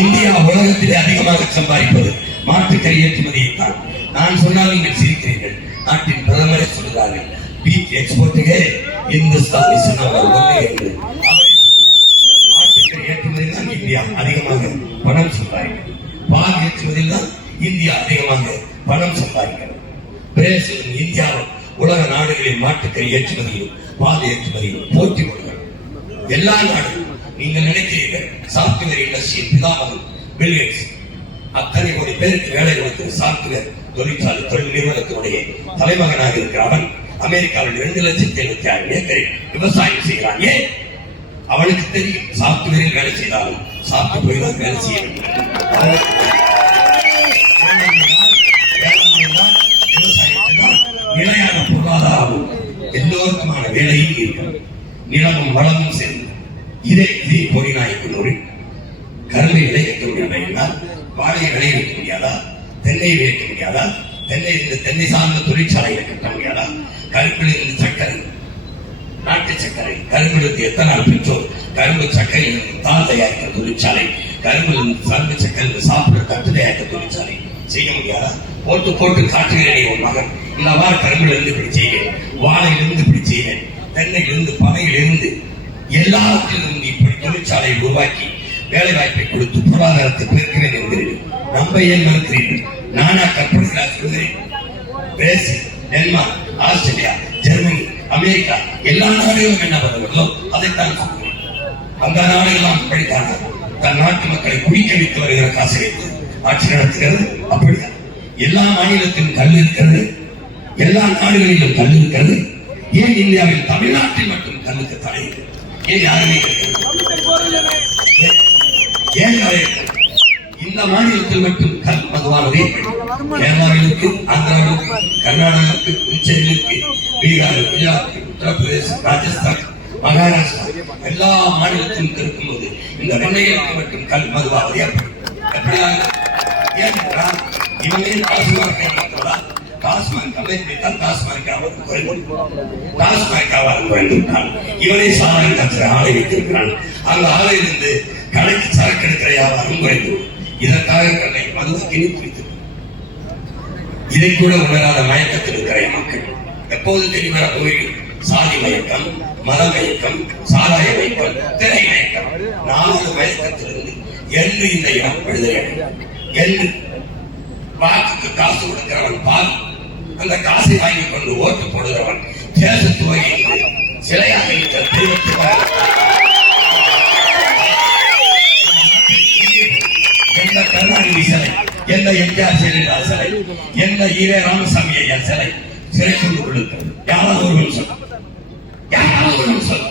India உலகத்திலே அதிகமாக சம்பாதிப்பது மாட்டுக்கறி ஏற்றுமதியைத்தான். நான் சொன்னால் நீங்கள் சிரிக்கிறீர்கள். நாட்டின் பிரதமரை சொல்கிறார்கள், பீட் எக்ஸ்போர்ட்டுக்கு இந்துஸ்தான் என்று. மாட்டுக்கறி ஏற்றுமதியில் தான் இந்தியா அதிகமாக பணம் சம்பாதிக்கிறது. பால் ஏற்றுமதியில் தான் இந்தியா அதிகமாக பணம் சம்பாதிக்கிறது. பிரேசிலும் இந்தியாவும் உலக நாடுகளில் மாட்டுக்கறி ஏற்றுமதியிலும் பால் ஏற்றுமதியிலும் போட்டி கொடுக்கிறது. எல்லா நாடும் நீங்கள் நினைக்கிறீர்கள் சாப்ட்வேர் இண்டஸ்ட்ரியின் பிதாமகன் பில் கேட்ஸ் அத்தனை கோடி பேருக்கு வேலை கொடுக்கிற சாப்ட்வேர் தொழிற்சாலை தொழில் நிறுவனத்தினுடைய தலைமகனாக இருக்கிற அவன் அமெரிக்காவில் 2,76,000 ஏக்கரில் விவசாயம் செய்கிறான். ஏன்? அவனுக்கு தெரியும் சாப்ட்வேரில் வேலை செய்தாலும் சாப்பிட்டு போய் தான் வேலை செய்ய வேண்டும். நிலையான பொருளாதாரமும் எல்லோருக்குமான வேலையும் இருக்கிறது. நிலமும் வளமும் சேர்ந்து இதே பொறிநாயக்கனூரில் கரும்பை விளைவிக்க முடியாதா? வாழையை விளைவிக்க முடியாதா? தென்னை விளைவிக்க முடியாதா? தென்னை சார்ந்த தொழிற்சாலைகளை கட்ட முடியாதா? கரும்பில் இருந்து சர்க்கரை, நாட்டு சர்க்கரை, கரும்பிலிருந்து எத்தனால் பெற்றோர், கரும்பு சர்க்கரை தால் தயாரிக்கிற தொழிற்சாலை, கரும்பில் கரும்பு சர்க்கரை சாப்பிட தட்டு தயாரிக்கிற தொழிற்சாலை செய்ய முடியாதா? போட்டு போட்டு காட்டுகிறேன் ஒரு மகன். இல்லவா கரும்பிலிருந்து இப்படி செய்வேன், வாழையிலிருந்து இப்படி செய்வேன், தென்னையிலிருந்து பனையிலிருந்து எல்லாத்திலிருந்து இப்படி தொழிற்சாலையை உருவாக்கி வேலை வாய்ப்பை கொடுத்து பொருளாதாரத்தை பெருக்கிறேன் என்கிறீர்கள். நம்ப ஏன் மறுக்கிறீர்கள்? நானா கற்பனை சொல்கிறேன். Brazil, Denmark, Australia, Germany, America எல்லா நாடுகளும் என்ன பண்ணுவதோ அதைத்தான் சொல்கிறேன். அந்த நாடுகளாம் அப்படித்தாங்க தன் நாட்டு மக்களை குடிக்க வைத்து வருகிற காசை வைத்து ஆட்சி நடத்துகிறது. அப்படிதான் எல்லா மாநிலத்திலும் கல் இருக்கிறது, எல்லா நாடுகளிலும் கல் இருக்கிறது. ஏன் இந்தியாவில் தமிழ்நாட்டில் மட்டும் கல்லுக்கு தடை? ஏன் யாருமே ஏன் இந்த மாநிலத்தில் மட்டும் கல் மதுவானதே கேரளாவிற்கு, ஆந்திராவிற்கு, கர்நாடகாவுக்கு, புதுச்சேரிக்கு, பீகார், குஜராத், உத்தரப்பிரதேசம், ராஜஸ்தான், மகாராஷ்டிரா எல்லா மாநிலத்திலும் இருக்கும்போது இந்த வெள்ளைகளுக்கு மட்டும் கல் மதுவாவதே எப்படியாக? ஏனென்றால் இவங்களே இவனை சாராயம் கற்ற ஆலை வைத்திருக்கிறான். அந்த ஆலையிலிருந்து கடைக்கு சரக்கு எடுக்கிற வியாபாரம் குறைந்து இதற்காக கண்ணை மதுவை கிணித்து இதை கூட உணராத மயக்கத்தில் இருக்கிற மக்கள் எப்போது தெளிவர போகிறீர்கள்? சாதி மயக்கம், மத மயக்கம், சாராய மயக்கம், திரை மயக்கம், 4 மயக்கத்திலிருந்து என்று இந்த இனம் விடுதலை என்று வாக்குக்கு காசு கொடுக்கிறவன் பால், அந்த காசை வாங்கி கொண்டு ஓட்டு போடுகிறவன் தேசத்துவ சிலையாக இருக்கிற எந்த கருணாநிதி சிலை, எந்த எம்ஜிஆர் ஜெயலலிதா சிலை, எந்த ஈவே ராமசாமி ஐயா சிலை சிறை கொண்டு கொடுக்கிறது. யாராவது ஒரு சொல்,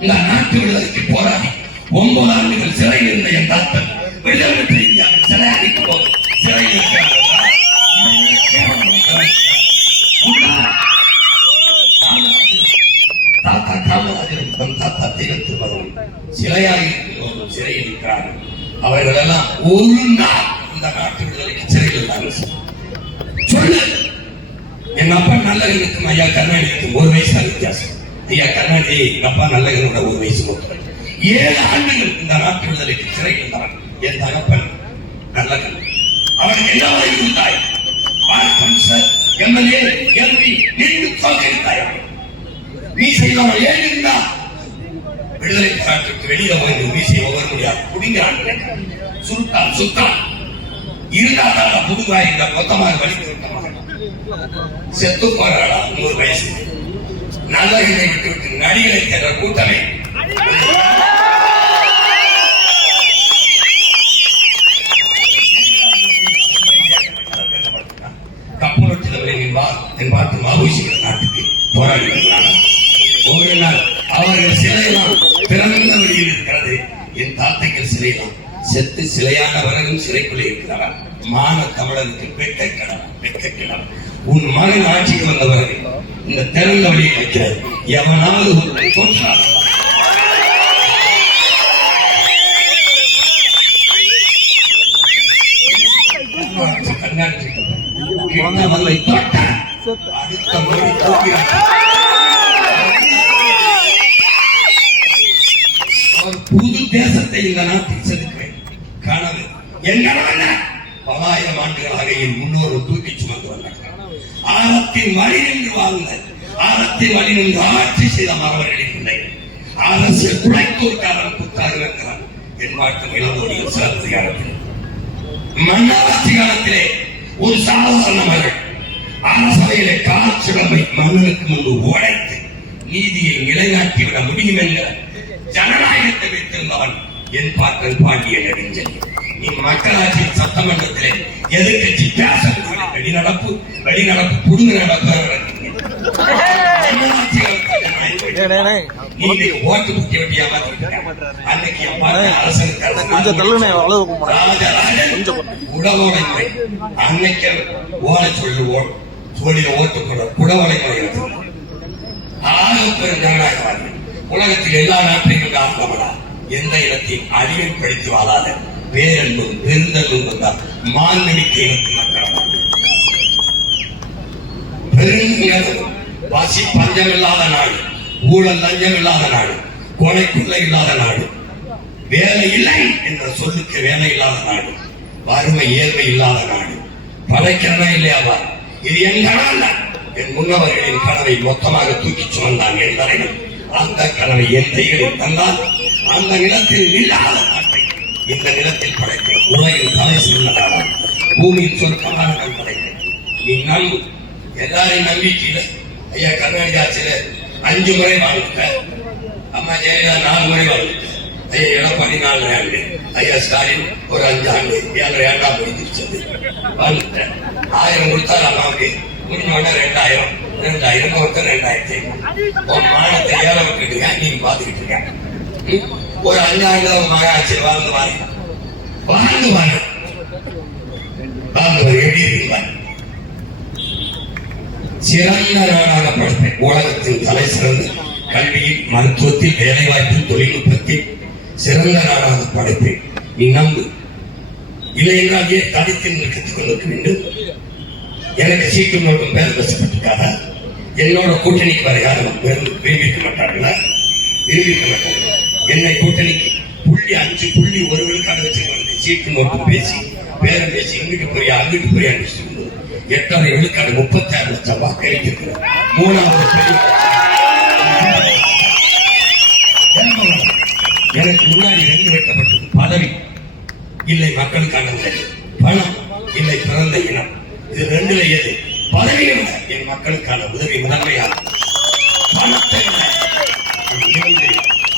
இந்த நாட்டு விடுதலைக்கு போராடி 9 ஆண்டுகள் சிறையில் இருந்த என் தாத்தன் விடுதலை பெற்ற இந்தியாவில் சிலை அடிக்கும் போது சிறையில் இருக்கிறார். தாத்தா காமராஜரும் தாத்தா தெய்வத்து மகனும் சிலையாக சிறையில் இருக்கிறார்கள். அவர்கள் எல்லாம் ஒரு நாள் இந்த நாட்டு விடுதலைக்கு சிறையில் இருந்தாங்க. சொல்லு, எங்க அப்பா நல்லகனுக்கும் ஐயா கருணாநிதிக்கும் 1 வயசு வித்தியாசம். ஐயா கருணாநிதி எங்க அப்பா நல்லகனோட 1 வயசு மூத்தவர். 7 ஆண்டுகள் இந்த நாட்டு விடுதலைக்கு சிறையில் இருந்தார். என் தகப்பன் நல்லகன். அவனுக்கு என்ன வயது இருந்தாய்? எம்எல்ஏ எம்பி நின்று தோற்கடித்தாய். வீசையில் ஏன் இருந்தா விடுதலை போராட்டத்துக்கு வெளியில வந்து வீசையை வர முடியாது. குடிங்கிறான் சுல்தான் சுல்தான் இருந்தால் புதுவாய் இந்த மொத்தமாக வலித்து செத்து போறாளா 100 வயசு. நல்லகினை விட்டு விட்டு நடிகளை தேர்ற கூட்டமே என்பார்த்து மாவோயிஸ்டுகிற நாட்டுக்கு போராடி வருகிறார்கள். ஒரு நாள் அவர்கள் சிலையெல்லாம் பிறந்த வழியில் இருக்கிறது. என் தாத்தைகள் சிலையெல்லாம் செத்து சிலையானவர்களும் சிறைக்குள்ளே இருக்கிறார்கள். மான தமிழருக்கு வெட்கக்கிடம். உன் மகன் ஆட்சிக்கு வந்தவர்கள் இந்த திறந்த வழியை வைக்கிறது. எவனாவது ஒரு தோற்றார் கண்ணாடி அடுத்த முறை புது தேசத்தை இந்த நாட்டில் செலுத்துவேன். எங்களால பலாயிரம் ஆண்டுகளாக என் முன்னோர்கள் தூக்கி சுமந்து வந்தார்கள். ஆழத்தின் வழி நின்று வாழ்ந்த, ஆழத்தின் வழி நின்று ஆட்சி செய்த மரவர்களின் பிள்ளைகள் அரசியல் குலைத்தூர்காரன் குத்தாறு இருக்கிறான். என் வாழ்க்கை இளங்கோடியில் சிறந்த காலத்தில் மன்னராட்சி காலத்திலே ஒரு சாதாரண மகள் அரசவையிலே காற்சிடமை மன்னனுக்கு முன்பு உடைத்து நீதியை நிலைநாட்டிவிட முடியும் என்ற ஜனநாயகத்தை வைத்திருந்தவன் என் பாட்டன் பாண்டிய நெடுஞ்செல். நீ மக்களாட்சியின் சட்டமன்றத்திலே எதிர்கட்சி பேச வெளிநடப்பு புடுங்க நடப்பு ஓட்டு முக்கிய வெட்டியாம அன்னைக்கு உடவோடை முறை அன்னைக்கு ஓலை சொல்லுவோம் தோழில ஓட்டு போட குடவலை முறை பெரும் ஜனநாயகவாதிகள் உலகத்தில் எல்லா நாட்டையும் ஆர்வமடா எந்த இடத்தையும் அழிவுப்படுத்தி வாழாத பேரன்பும் பெருந்தலும் வந்தால் மாண்புமிக்க இனத்து மக்கள் பெருங்கலும் வாசி பஞ்சம் இல்லாத நாடு, ஊழல் லஞ்சம் இல்லாத நாடு, கொலைக்குள்ள இல்லாத நாடு, வேலை இல்லை என்ற சொல்லுக்கு வேலை இல்லாத நாடு, வறுமை ஏழ்மை இல்லாத நாடு, படைக்கிறதா இல்லையாவா? இது என் கனவல்ல, என் முன்னவர்களின் கனவை மொத்தமாக தூக்கி சுமந்தான் என் தலைவன். அந்த கனவை என் கைகளில் தந்தால் அந்த நிலத்தில் இல்லாத நாட்டை இந்த நிலத்தில் படைக்கும் உலகின் தலை சிறந்ததான பூமியின் சொற்கமான நான் படைப்பேன். நீ நம்பு. எல்லாரையும் நம்பிக்கையில ஐயா கருணாநிதி ஆட்சியில 5 முறை வாழ்ந்துட்ட, அம்மா ஜெயலலிதா 4 முறை வாழ்ந்துட்ட, ஐயா எடப்பாடி 4 ஆண்டு, ஐயா ஸ்டாலின் ஒரு 5 ஆண்டு 7 ஆண்டா முடிஞ்சிருச்சது வாழ்ந்துட்டேன். 1000 கொடுத்தாரு அம்மாவுக்கு, முடிஞ்ச உடனே 2000 ஒருத்தர் 2500 மாநிலத்தை ஏழை விட்டுருக்கீங்க, நீங்க பாத்துக்கிட்டு இருக்க. ஒரு 5 ஆண்டு மகாட்சி வாழ்ந்து எப்படி இருப்பார்? சிறந்த நாடாக படைப்பேன். உலகத்தின் தலை சிறந்த கல்வியில், மருத்துவத்தில், வேலைவாய்ப்பில், தொழில்நுட்பத்தில் சிறந்த நாடாக படைப்பேன். நீ நம்பு. இல்லை என்றால் ஏன் தனித்து கற்றுக் கொண்டிருக்க வேண்டும்? எனக்கு சீட்டு நோக்கம் பேர் பேசப்பட்டிருக்காக என்னோட கூட்டணிக்கு வர யாரும் விரும்பிக்க மாட்டார்களா? விரும்பிக்க மாட்டார்கள். என்னை கூட்டணிக்கு 5.1 விழுக்காடு வச்சிருக்க சீட்டு நோட்டம் பேசி பேரம் பேசி இங்கிட்டு போய் அங்கிட்டு போய் அனுப்பிச்சு 8.5 விழுக்காடு 36 லட்சம் வாக்களித்திருக்கிறார். 3வது எனக்கு முன்னாடி 2 வைக்கப்பட்டது. பதவி இல்லை, மக்களுக்கான பணம் இல்லை, பிறந்த இனம். இது 2ல எது? பதவியை விட என் மக்களுக்கான உதவி முதன்மையாக, பணத்தை விட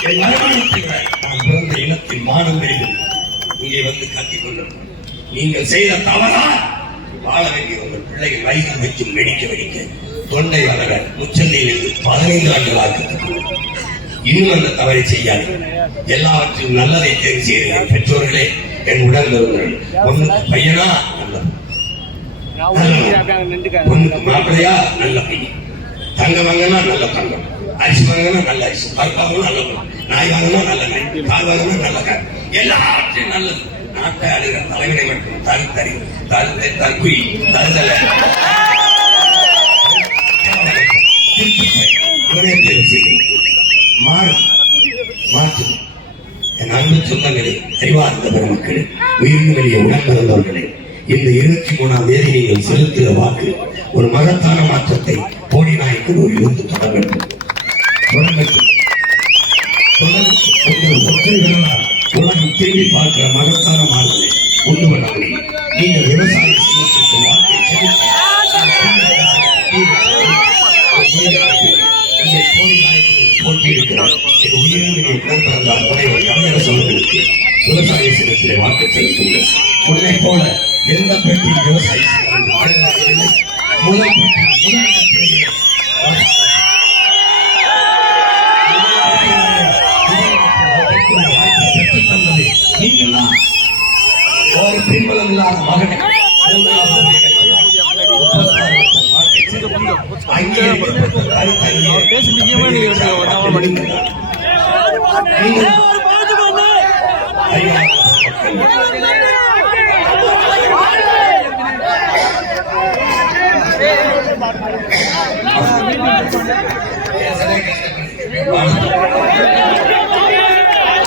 என் வருமானத்தை விட நான் பிறந்த இனத்தின் மானம் பெரிதும். இங்கே வந்து கத்திக் கொண்டிருக்கிறோம். நீங்கள் செய்த தவறா வாழ வேண்டிய உங்கள் பிள்ளைகள் வயிறு வைக்கும் வெடிக்க தொண்டை வளர முச்சந்தையிலிருந்து 15 ஆண்டுகளாக இன்னும் அந்த தவறை செய்யாது. எல்லாவற்றையும் நல்லதை தேர்வு செய்கிறேன். பெற்றோர்களே, என் உடல் வருவர்கள் ஒன்னுக்கு பையனா நல்ல, ஒன்னுக்கு மாப்பிள்ளையா நல்ல பையன், தங்கம் வாங்கினா நல்ல தங்கம், அரிசி வாங்கினா நல்ல அரிசி, பருப்பு வாங்கினா நல்ல நாய் வாங்கினா நல்ல நாய், கால் வாங்கினா நல்ல கால், எல்லாவற்றையும் நல்லது. நாட்டை அழுகிற தலைவனை மட்டும் தற்குறி தருதல மாற்று. என் அன்பு சொந்தங்களே, அறிவார்ந்த பெருமக்களே, உயிர்ந்து வெளியே உடன் பிறந்தவர்களே, இந்த 23ஆம் தேதி நீங்கள் செலுத்துகிற வாக்கு ஒரு மகத்தான மாற்றத்தை போடி நாயக்கனூரில் இருந்து தொடங்கட்டும். உலகம் திரும்பி பார்க்கிற மகத்தான மாறுதலை கொண்டு வர முடியும். நீங்கள் விவசாய சீலத்திற்கு வாக்கை செலுத்தி போட்டியிருக்கிறார். இது உயிரிழந்த உடன் பிறந்த முனைவர் கலைஞர் சொல்வதற்கு விவசாய சீலத்திலே வாக்கு செலுத்துங்கள். உன்னை போல எந்த பெண்ணின் விவசாய முதல் நீங்கள்தான் ஒரு பின்பலம் இல்லாத மகனை